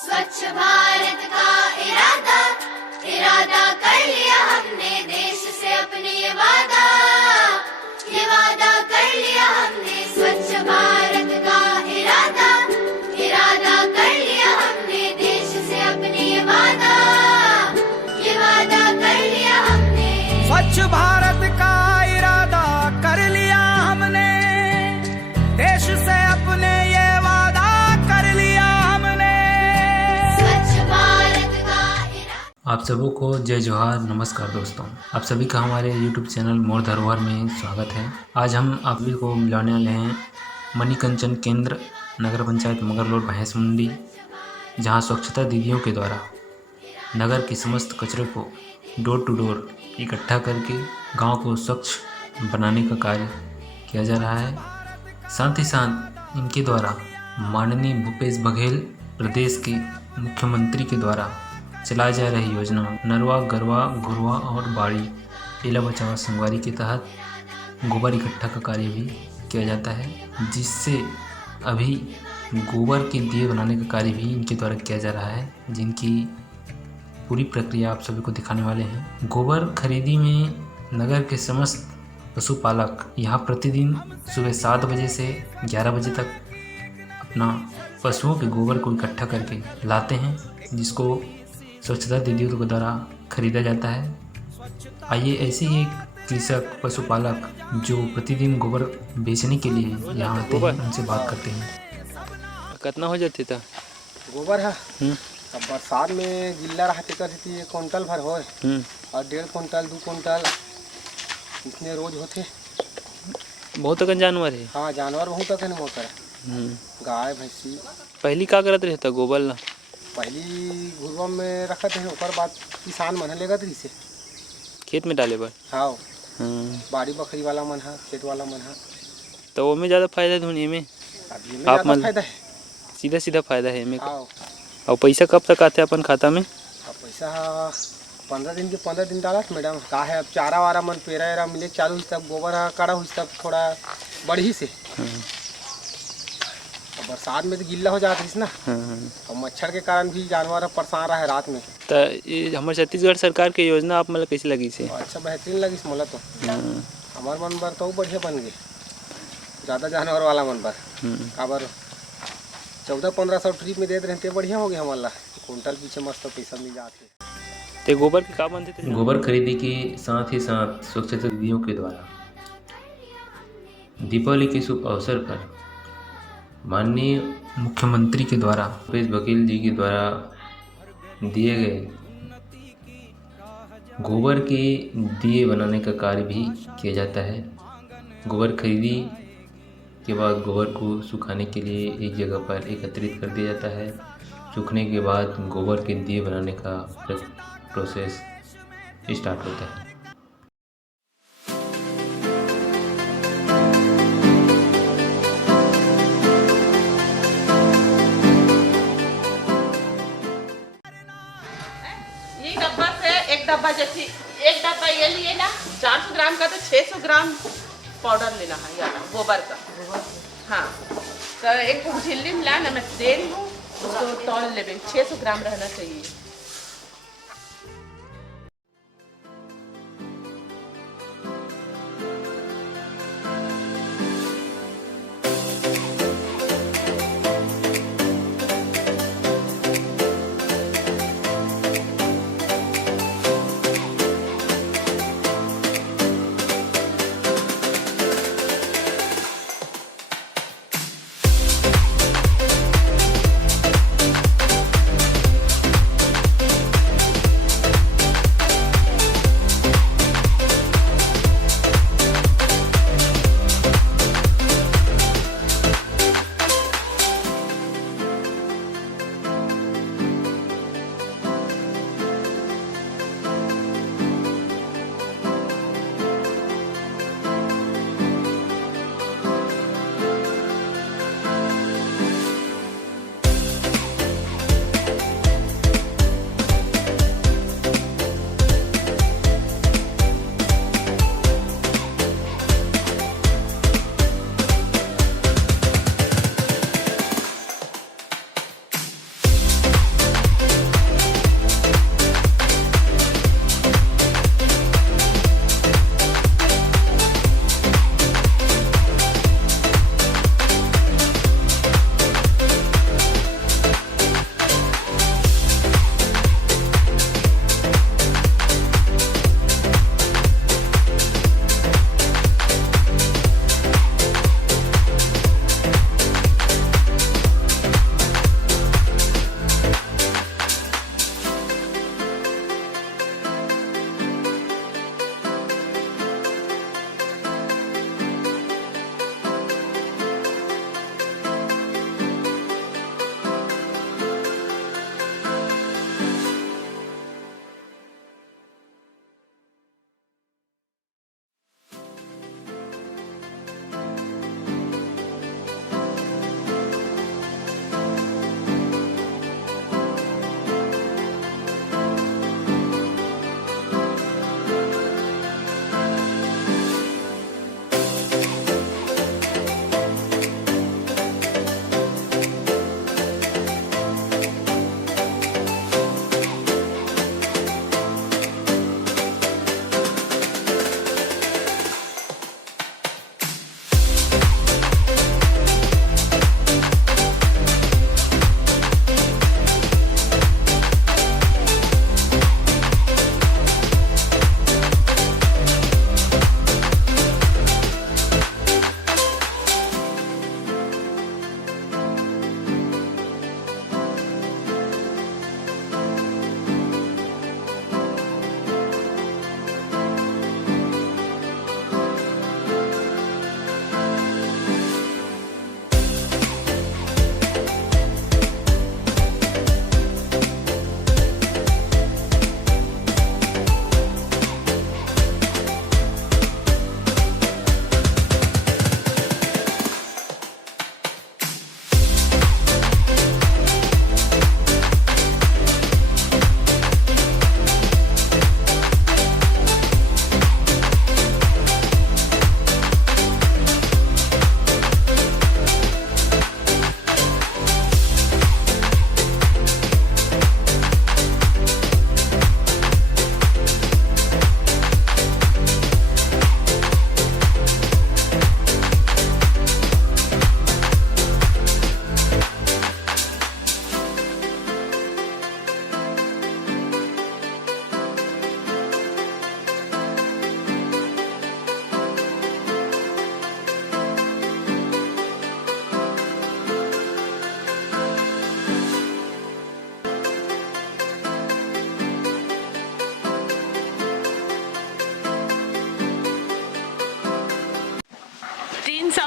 स्वच्छ भारत का इरादा इरादा कर लिया हमने, देश से अपने ये वादा कर लिया हमने। स्वच्छ भारत का इरादा इरादा कर लिया हमने, देश से अपने ये वादा कर लिया हमने। स्वच्छ भारत का इरादा कर लिया हमने, देश से अपने ये वादा कर लिया हमने। स्वच्छ भारत का इरादा। आप सबों को जय जोहार, नमस्कार दोस्तों। आप सभी का हमारे YouTube चैनल मोर धरोहर में स्वागत है। आज हम आप सभी को मिलाने वाले हैं मणिकंचन केंद्र नगर पंचायत मगरलोड भैंस मंडी, जहां स्वच्छता दीदियों के द्वारा नगर के समस्त कचरे को डोर टू डोर इकट्ठा करके गांव को स्वच्छ बनाने का कार्य किया जा रहा है। साथ ही साथ इनके द्वारा माननीय भूपेश बघेल प्रदेश के मुख्यमंत्री के द्वारा चलाई जा रही योजना नरवा गरवा घुरवा और बाड़ी लीला बचावा संगवारी के तहत गोबर इकट्ठा का कार्य भी किया जाता है, जिससे अभी गोबर के दिए बनाने का कार्य भी इनके द्वारा किया जा रहा है, जिनकी पूरी प्रक्रिया आप सभी को दिखाने वाले हैं। गोबर खरीदी में नगर के समस्त पशुपालक यहाँ प्रतिदिन सुबह 7 बजे से 11 बजे तक अपना पशुओं के गोबर को इकट्ठा करके लाते हैं, जिसको स्वच्छता दीदियों के द्वारा खरीदा जाता है। आइए ऐसे ही एक कृषक पशुपालक जो प्रतिदिन गोबर बेचने के लिए यहाँ आते हैं, उनसे बात करते हैं। कितना हो जाती था गोबर है? अब बरसात में गिल्ला रहते करती 1 कुंटल भर हो और 1.5 कुंटल 2 कुंटल इतने रोज होते। बहुत अकन जानवर है। हाँ, जानवर बहुत अकन मोकर गाय भैंसी। पहली का करत रहता गोबर ला? पहली घुरवा में रखत है, ओकर बाद किसान मन लेगत रही से खेत में डाले बर। हाँ, बाड़ी बकरी वाला मन है, खेत वाला मन है, तो वो में ज़्यादा फायदा है धुनी में। अभी में आप ज़्यादा मन फायदा है। सीधा सीधा फायदा है में। हाँ, और पैसा कब तक आते अपन खाता में? अब पैसा 15 दिन के 15 दिन डालत मैडम। का है अब चारा वारा मन पेरा एरा मिले चालू हुई तब गोबर कड़ा हुई तब थोड़ा बढ़ी से। बरसात में तो गिल्ला हो जाती है ना, और मच्छर के कारण भी जानवर परेशान रहे रात में। तो ये हमारे छत्तीसगढ़ सरकार के योजना आप मतलब कैसे लगी से? अच्छा, बेहतरीन लगी मोला तो। हमार मन बर तो बढ़िया बन गए, ज़्यादा जानवर वाला मन बर। काबर 1400-1500 ट्रिप में देते रहते, बढ़िया हो गया हमारा। कुंटल पीछे मस्त पैसा मिल जाते। तो गोबर के का बनते थे? गोबर खरीदी के साथ ही साथ स्वच्छता दीदियों के द्वारा दीपावली के शुभ अवसर पर माननीय मुख्यमंत्री के द्वारा भूपेश बघेल जी के द्वारा दिए गए गोबर के दिए बनाने का कार्य भी किया जाता है। गोबर खरीदी के बाद गोबर को सुखाने के लिए एक जगह पर एकत्रित कर दिया जाता है। सूखने के बाद गोबर के दिए बनाने का प्रोसेस स्टार्ट होता है। ये डब्बा से एक डब्बा जैसी एक डब्बा ये लिए ना 400 ग्राम का, तो 600 ग्राम पाउडर लेना है या गोबर का। हाँ, तो एक झिल्ली मिला ना, मैं दे रही हूँ उसको तौल ले। 600 ग्राम रहना चाहिए।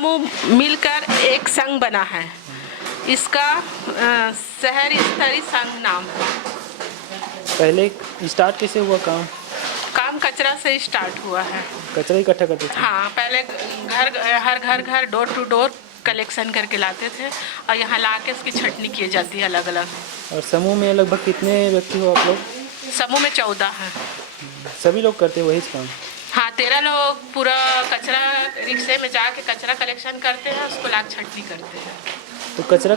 समूह मिलकर एक संघ बना है। इसका शहर स्तरीय संघ नाम है। पहले स्टार्ट कैसे हुआ काम? काम कचरा से स्टार्ट हुआ है। कचरा इकट्ठा करते थे? हाँ, पहले हर घर डोर टू डोर कलेक्शन करके लाते थे और यहाँ ला के उसकी छटनी की जाती है अलग अलग। और समूह में लगभग कितने व्यक्ति हो आप लोग? समूह में 14 हैं। सभी लोग करते वही काम? हाँ, 13 लोग पूरा कचरा रिक्शे में जाके कचरा कलेक्शन करते हैं, उसको ला छटनी करते हैं। तो कचरा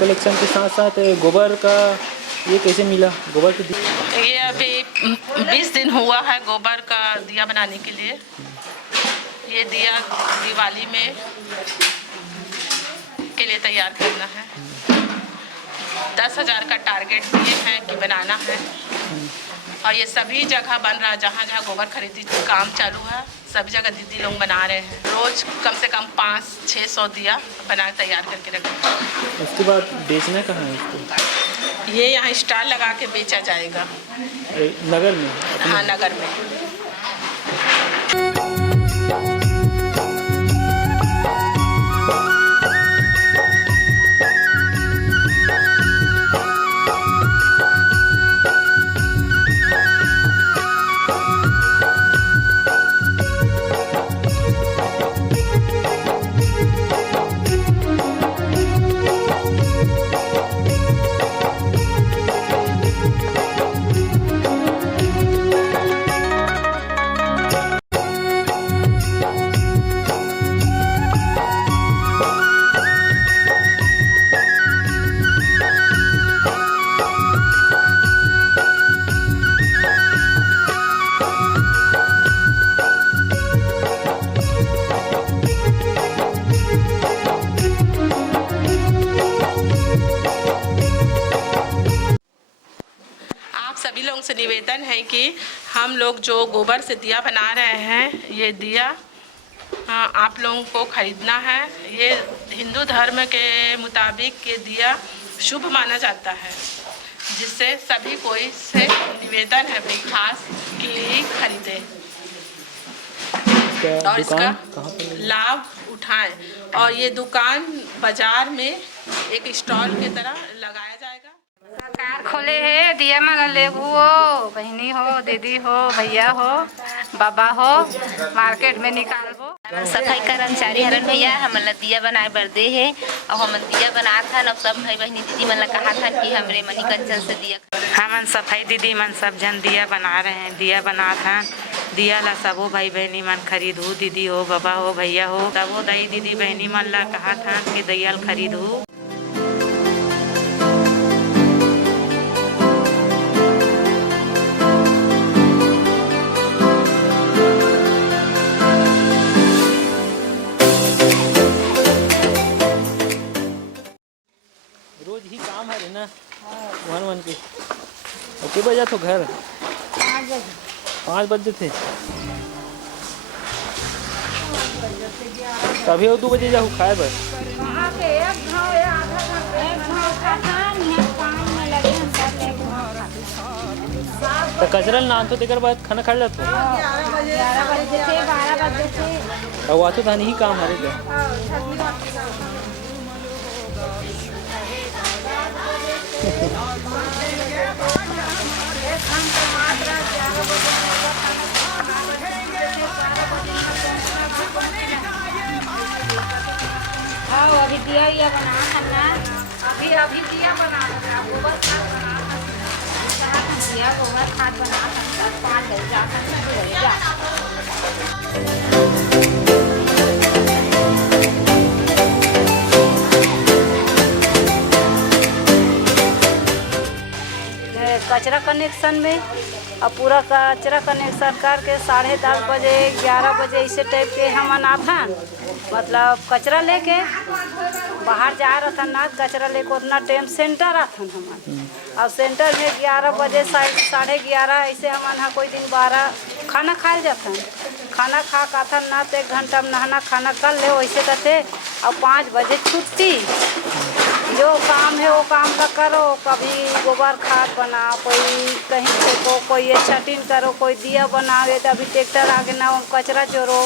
कलेक्शन के साथ साथ गोबर का ये कैसे मिला? गोबर के ये अभी 20 दिन हुआ है गोबर का दिया बनाने के लिए। ये दिया दिवाली में के लिए तैयार करना है। 10,000 का टारगेट दिए हैं कि बनाना है और ये सभी जगह बन रहा है। जहाँ जहाँ गोबर खरीदी काम चालू है सभी जगह दीदी लोग बना रहे हैं। रोज कम से कम 500-600 दिया बना तैयार करके रखते हैं। उसके बाद बेचना कहाँ है इसको? ये यहाँ स्टॉल लगा के बेचा जाएगा नगर में? हाँ, नगर में। सभी लोगों से निवेदन है कि हम लोग जो गोबर से दिया बना रहे हैं, ये दिया आप लोगों को खरीदना है। ये हिंदू धर्म के मुताबिक ये दिया शुभ माना जाता है, जिससे सभी कोई से निवेदन है भाई खास कि खरीदें और इसका लाभ उठाएं। और ये दुकान बाजार में एक स्टॉल की तरह लगाया जाएगा। सरकार खोले है दिया माला लेबू हो, बहनी हो, दीदी हो, भैया हो, बाबा हो, मार्केट में निकालबो। सफाई कर्मचारी हरन भैया हमन ला दिया बनाए बर दे है और हमन दिया बनात हन और सब भाई बहनी दीदी मन ला कहा था कि हमरे मणिकंचन से दिया। हमन सफाई दीदी मन सब जन दिया बना रहे हैं, दिया बनात हन। दिया ला सबो भाई बहनी मन खरीदू, दीदी हो, बाबा हो, भैया हो, सबो दाई दीदी बहनी मन ला कहा था कि दिया खरीदू। रोज ही काम है ना वन के। ओके बजा तो घर 5 बजे थे, तभी 2 बजे जाऊँ खाए बस। तो कचरा नान तो देकर बाद खाना खा लेते 11 बजे थे, 12 बजे थे। और वहाँ तो धानी ही काम हरे क्या? अभी दिया बना करना, अभी दिया बना गोबर खाद बना दिया, गोबर खाद बना 5 बजे जा। कचरा कनेक्शन में और पूरा कचरा कनेक्शन सरकार के 10:30 बजे 11 बजे ऐसे टाइप के हम आथन, मतलब कचरा लेके बाहर जा रहा था ना, कचरा लेके उतना टाइम सेंटर आथन हम। और सेंटर में 11 बजे 11:30 ऐसे हम कोई दिन 12 खाना खाए जाथन। खाना खा काथन ना तो 1 घंटा में नहाना खाना कर ले वैसे करते। और 5 बजे छुट्टी, जो काम है वो काम का करो। कभी गोबर खाद बनाओ, कोई कहीं फेंको, कोई ये छटिन करो, कोई दिया बनाओ। तो अभी ट्रैक्टर आगे ना कचरा जोड़ो।